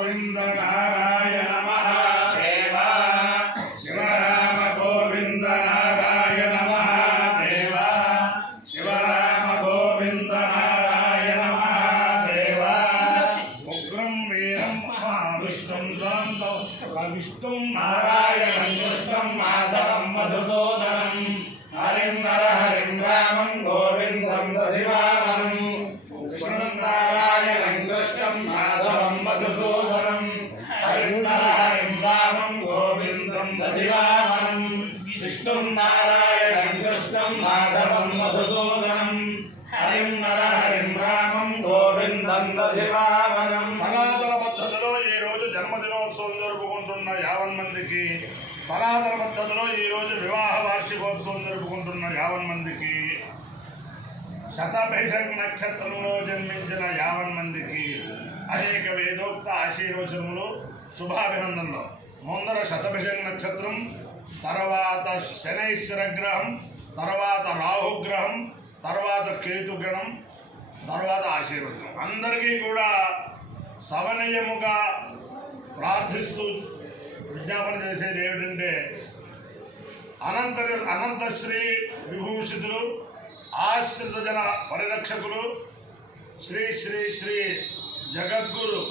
గోవింద నారాయణ మహాదేవ శివరామ గోవింద నారాయణ మహాదేవ శివరామ గోవింద నారాయణ మహాదేవ ఉగ్రం వీరం మహావిష్ణుం విష్ణుం నారాయణం కృష్ణం మాధవం మధుసూదనం హరిం నరహరిం రామం గోవిందం దధివామనం విష్ణుం నారాయణం కృష్ణం మాధవం మధుసూదనం హరిం నరహరిం రామం గోవిందం దధివామనం విష్ణుం నారాయణం కృష్ణం మాధవం మధుసూదనం హరిం నరహరిం రామం గోవిందం దధివామనం. సనాతన పద్ధతిలో ఈ రోజు జన్మదినోత్సవం జరుపుకుంటున్న 50 మందికి, సనాతన పద్ధతిలో ఈరోజు వివాహ వార్షికోత్సవం జరుపుకుంటున్న 50 మందికి, శతభిషం నక్షత్రంలో జన్మించిన 50 మందికి అనేక వేదోక్త ఆశీర్వచనములు, శుభాభినందనలు. ముందర శతభిషం నక్షత్రం, తర్వాత శనైశ్వర గ్రహం, తర్వాత రాహుగ్రహం, తర్వాత కేతుగ్రహం, తర్వాత ఆశీర్వచనం. అందరికీ కూడా సవనీయముగా ప్రార్థిస్తూ విజ్ఞాపన చేసేది ఏమిటంటే అనంతశ్రీ విభూషితులు, ఆశ్రిత జన పరిరక్షకులు, శ్రీ శ్రీ శ్రీ జగద్గురు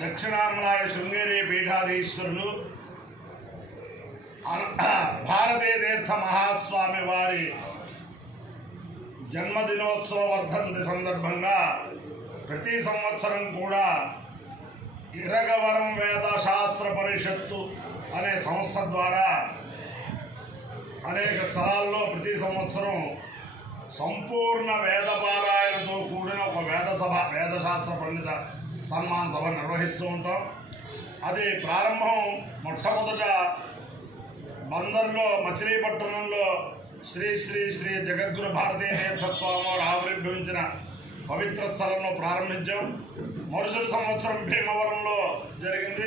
దక్షిణామలాయ శృంగేరి పీఠాధీశ్వరులు భారతీయ తీర్థ మహాస్వామి వారి జన్మదినోత్సవ వర్ధంతి సందర్భంగా ప్రతి సంవత్సరం కూడా ఇరగవరం వేద శాస్త్ర పరిషత్తు అనే సంస్థ ద్వారా అనేక స్థలాల్లో ప్రతి సంవత్సరం సంపూర్ణ వేదపారాయణతో కూడిన ఒక వేదశాస్త్ర పండిత సన్మాన సభ నిర్వహిస్తూ ఉంటాం. అది ప్రారంభం మొట్టమొదట బందర్లో మచిలీపట్నంలో శ్రీ శ్రీ శ్రీ జగద్గురు భారతీయ తీర్థ స్వామి వారు ఆవిర్భవించిన పవిత్ర స్థలంలో ప్రారంభించాం. మరుసటి సంవత్సరం భీమవరంలో జరిగింది.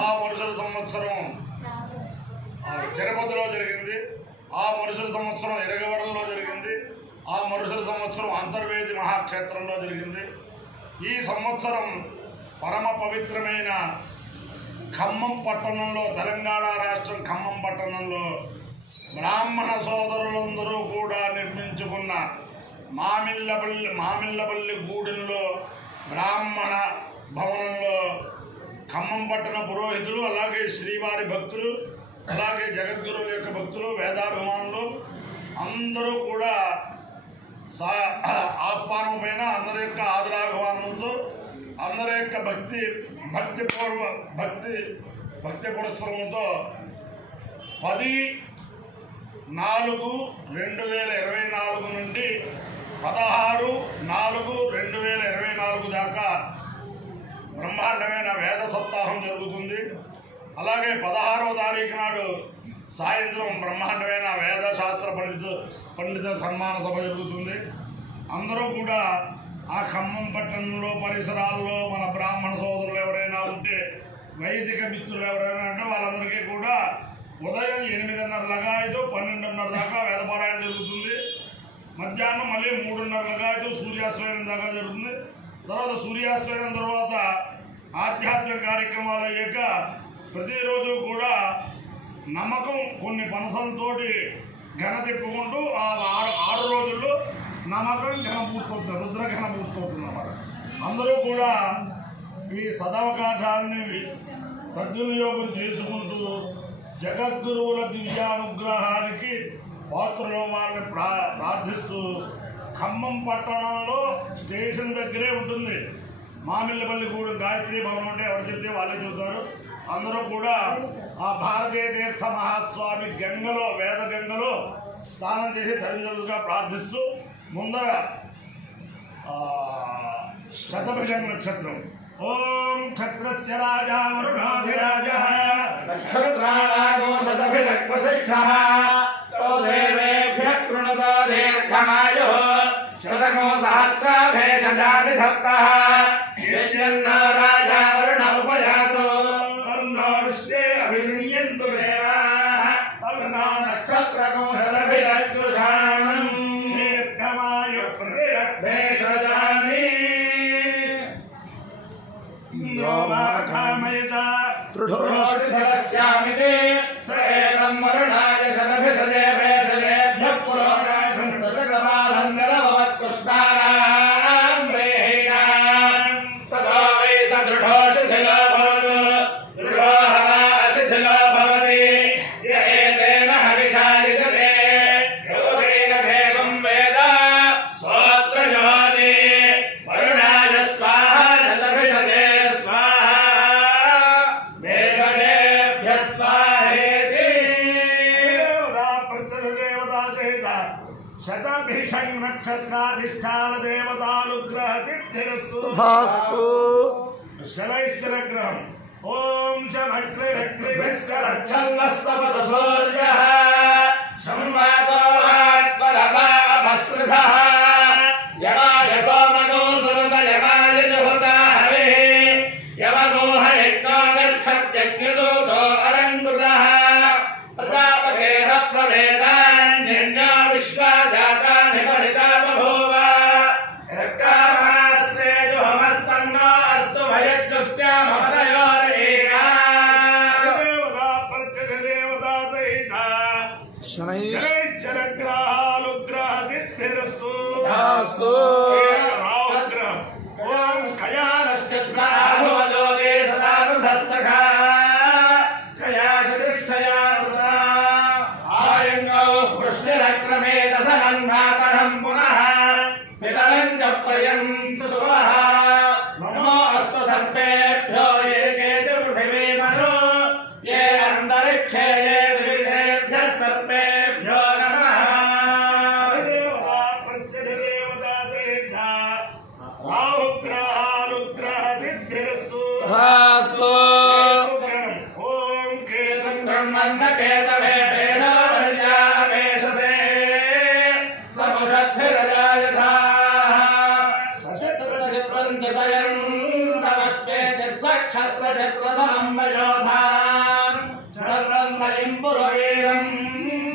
ఆ మరుసటి సంవత్సరం తిరుపతిలో జరిగింది. ఆ మరుసటి సంవత్సరం ఇరగవరంలో జరిగింది. ఆ మరుసటి సంవత్సరం అంతర్వేది మహాక్షేత్రంలో జరిగింది. ఈ సంవత్సరం పరమ పవిత్రమైన ఖమ్మం పట్టణంలో, తెలంగాణ రాష్ట్రం ఖమ్మం పట్టణంలో బ్రాహ్మణ సోదరులందరూ కూడా నిర్మించుకున్న మామిళ్ళపల్లి గూడెంలో బ్రాహ్మణ భవనంలో ఖమ్మం పట్టణ పురోహితులు, అలాగే శ్రీవారి భక్తులు, అలాగే జగద్గురువుల యొక్క భక్తులు, వేదాభిమానులు అందరూ కూడా ఆహ్వానం పైన అందరి యొక్క ఆదరాభిమానంతో, అందరి యొక్క భక్తి పురస్సరంతో 10/4/2024 నుండి 16/4/2024 దాకా బ్రహ్మాండమైన వేద సప్తాహం జరుగుతుంది. అలాగే 16వ తారీఖు నాడు సాయంత్రం బ్రహ్మాండమైన వేద శాస్త్ర పండిత సన్మాన సభ జరుగుతుంది. అందరూ కూడా ఆ ఖమ్మం పట్టణంలో పరిసరాల్లో మన బ్రాహ్మణ సోదరులు ఎవరైనా ఉంటే, వైదిక మిత్రులు ఎవరైనా ఉంటే వాళ్ళందరికీ కూడా ఉదయం 8:30 లగాయతో 12:30 దాకా వేదపారాయణ జరుగుతుంది. మధ్యాహ్నం మళ్ళీ 3:30 లగాయతో సూర్యాస్తమయం దాకా జరుగుతుంది. తర్వాత సూర్యాస్తమయం తర్వాత ఆధ్యాత్మిక కార్యక్రమాలు అయ్యాక ప్రతిరోజు కూడా నమ్మకం కొన్ని పనసలతోటి ఘన తిప్పుకుంటూ ఆ 6 రోజుల్లో నమ్మకం ఘన పూర్తవుతుంది, రుద్రఘన పూర్తవుతుంది అన్నమాట. అందరూ కూడా ఈ సదవకాశాన్ని సద్వినియోగం చేసుకుంటూ జగద్గురువుల దివ్యానుగ్రహానికి పాత్రలో వాళ్ళని ప్రార్థిస్తూ, ఖమ్మం పట్టణంలో స్టేషన్ దగ్గరే ఉంటుంది మామిళ్ళపల్లి గూడెం గాయత్రి భవనం అంటే ఎవరు చెప్తే వాళ్ళే చెబుతారు. అందరూ కూడా ఆ భారతీయ తీర్థ మహాస్వామి గంగలో, వేద గంగలో స్నానం చేసి తల్లిదండ్రులుగా ప్రార్థిస్తూ ముందర శతభిషం నక్షత్రం ఓం క్షత్రస్య రాజా వరుణాధిరాజః నక్షత్రానాగో శతభిషక్వశిష్ఠః తో దేవేభ్యః కృణుతో దీర్ఘమాయుః శతకో సహస్రాభేషజాతి సప్తః యజ్ఞో రాజా వరుణ ఉపయాతు తన్నో విశ్వే అభిసంయంతు దేవాః తన్నో నక్షత్రకో శతభిషక్వశానం దీర్ఘమాయుః ప్రతిరభేషజాని ఇంద్రో कामयत दृढोषिधरस्यामिति स एकं वरुणाय शतभिषजे भेषजेभ्यः पुरोणाय सन्तशक्रमालन्नरभवत्कृष्णानां रेहीणां ततो वै स दृढोषिधिलो भवतु दृढोः अशिथिलो भवति य एतेन हविषा यजते योगेन देवं वेद स्वोत्र जहोति वरुणाय स्वाहा शतभिषजे स्वाहा भेषजेभ्यः स्वाहेति देवता प्रत्यदेवता सहित शतभिषं नक्षत्राधिष्ठान देवतानुग्रह सिद्धिरस्तु शनैश्चरग्रहम् ओम शमग्निरग्निभिश्चरच्छन्नस्तपतसूर्यः संवातो आत्मरमाभस्मृतः यमाय सोमनो सुरत यमाय जुहुता हविः यमनोह यज्ञो गच्छत्यग्निदूतो अरङ्गुतः प्रजापतेः प्रवेदान्यन्यो विश्वा जातानि परिता बभूव रक्कामास्ते जुहमस्तन्नो अस्तु भयज्ञस्य ममदयो शनैश्चरग्रहानुग्रह सिद्धिरस्तु राहुग्रहम् ओम कयानश्चन्द्राभुवदोदे सदा वृधः सखा कयाशतिष्ठया वृथा आयङ्गौ वृष्टिरक्रमेदसनन्मातरम् पुनः पितरम् च प्रयन्तु सुवः नमो अस्तु सर्पेभ्यो ये के च पृथिवीमनु ये अन्तरिक्षे ये द्विजेभ्यः सर्पेभ्यो नमः देवता प्रत्यधिदेवता सहित राहुग्रहानुग्रह सिद्धिरस्तु ओम केतं ब्रह्मण्य केतवे वेशसे समुषद्भिरजायथा सशत्रचित्रं तमस्मे चित्रक्षत्रचित्रधमयोधान् चन्द्रमयिं पुरवीरं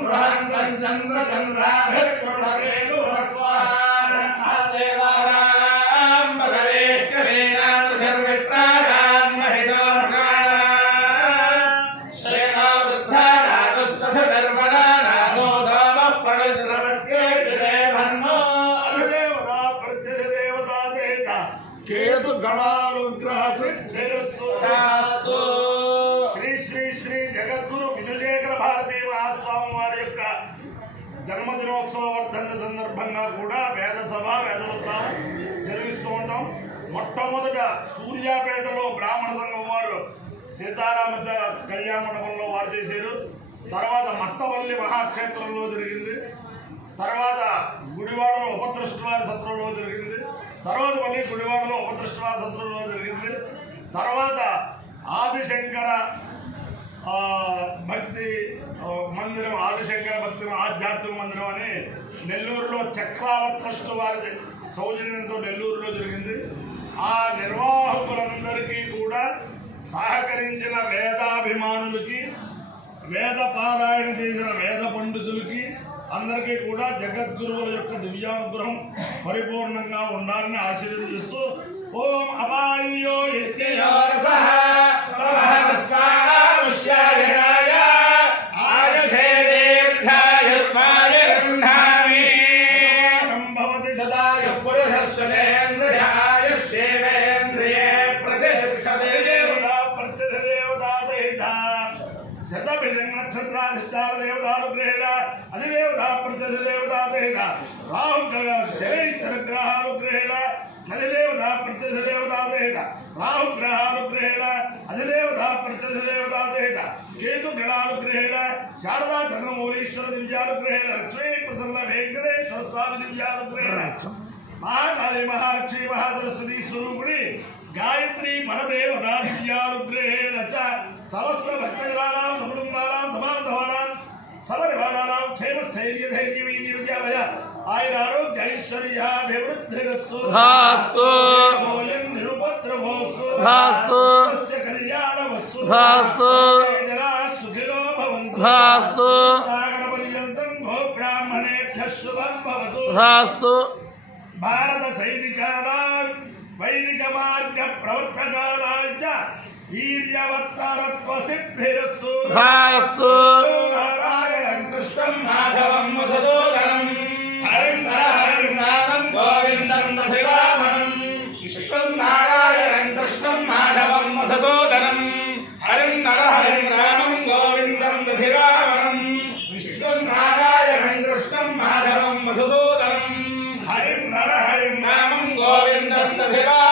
बृहन्तं चन्द्रचन्द्राभिर्गुणरेणुस्वाहा देवानां पदवे कवीनां शर्वित्राणां महिषोर्गाणां श्रेणो वृद्धानागुस्सफिधर्मणानागो सोमः प्रविद्रवत्येतिरे भन्नो अधिदेवता प्रत्यधिदेवता सहित केतु गणानुग्रह सिद्धिरस्तु శ్రీ శ్రీ శ్రీ జగద్గురు విధుశేఖర భారతీ మహాస్వామి వారి యొక్క జన్మదినోత్సవ వర్ధన సందర్భంగా కూడా వేద సభ వేదోత్సవం జరిగిస్తూ ఉంటాం. మొట్టమొదట సూర్యాపేటలో బ్రాహ్మణ సంఘం వారు సీతారామ కళ్యాణ మండపంలో వారు చేశారు. తర్వాత మట్టవల్లి మహాక్షేత్రంలో జరిగింది. తర్వాత గుడివాడలో ఉపదృష్టవారి సత్రంలో జరిగింది. తర్వాత మళ్ళీ గుడివాడలో ఉపదృష్టవారి సత్రంలో జరిగింది. తర్వాత ఆదిశంకర భక్తి మందిరం, ఆదిశంకర భక్తి ఆధ్యాత్మిక మందిరం అని నెల్లూరులో చక్రాల ట్రస్ట్ వారి సౌజన్యంతో నెల్లూరులో జరిగింది. ఆ నిర్వాహకులందరికీ కూడా సహకరించిన వేదాభిమానులకి, వేద పారాయణ చేసిన వేద పండితులకి అందరికీ కూడా జగద్గురువుల యొక్క దివ్యానుగ్రహం పరిపూర్ణంగా ఉండాలని ఆశీర్వదిస్తూ ఓం అపాయో యజ్ఞయోరసః తమహస్వాముష్యాయనాయ ఆయుషేర్ఘాయుర్మాయుర్గృహామి భవతి సదాయుః పురుషస్యేంద్రియాయుష్యేవేంద్రియే ప్రతిష్టతే దేవతా ప్రత్యధిదేవతా సహిత శతభిషం నక్షత్రాధిష్టాన దేవతానుగ్రహేణ అధిదేవతా ప్రత్యధిదేవతా సహిత రాహుగ్రహ శనైశ్చరగ్రహానుగ్రహేణ అధిదేవతా ప్రత్యధిదేవతా సహిత రాహుగ్రహానుగ్రహేణ అధిదేవతా ప్రత్యధిదేవతా సహిత కేతుగణానుగ్రహేణ శారదా చంద్రమౌళీశ్వర దివ్యానుగ్రహేణ లక్ష్మీ ప్రసన్న వెంకటేశ్వర స్వామి దివ్యానుగ్రహేణ మహాకాళీ మహాలక్ష్మీ మహాసరస్వతీ స్వరూపిణి గాయత్రీ పరదేవతా దివ్యానుగ్రహేణ చ సమస్త భక్తజనానాం సకుటుంబానాం సమాంధవానాం సమరివానానాం క్షేమస్థైర్యధైర్యవీర్యవిద్యాలయ ఆయన ఆరోగ్య ఐశ్వర్యాభివృద్ధిరస్తు నిరుపద్రవోస్తు కళ్యాణవస్తు జనా సుఖినో భవంతు సాగర పర్యంతం గో బ్రాహ్మణేభ్యః శుభం భవతు భారత సైనికానాం వైదిక మార్గ ప్రవర్తకానాంచ వీర్యవత్తరత్వ సిద్ధిరస్తు భారస్తు నారాయణం కృష్ణం మాధవం మధుసూదనం హరిం నామం గోవిందం మధురామణం విష్ణుం నారాయణం కృష్ణం మాధవం మధుసూదనం హరిం రామం గోవిందం దధిరావనం విష్ణుం నారాయణం కృష్ణం మాధవం మధుసూదనం హరిం రామం గోవిందం దధిరావనం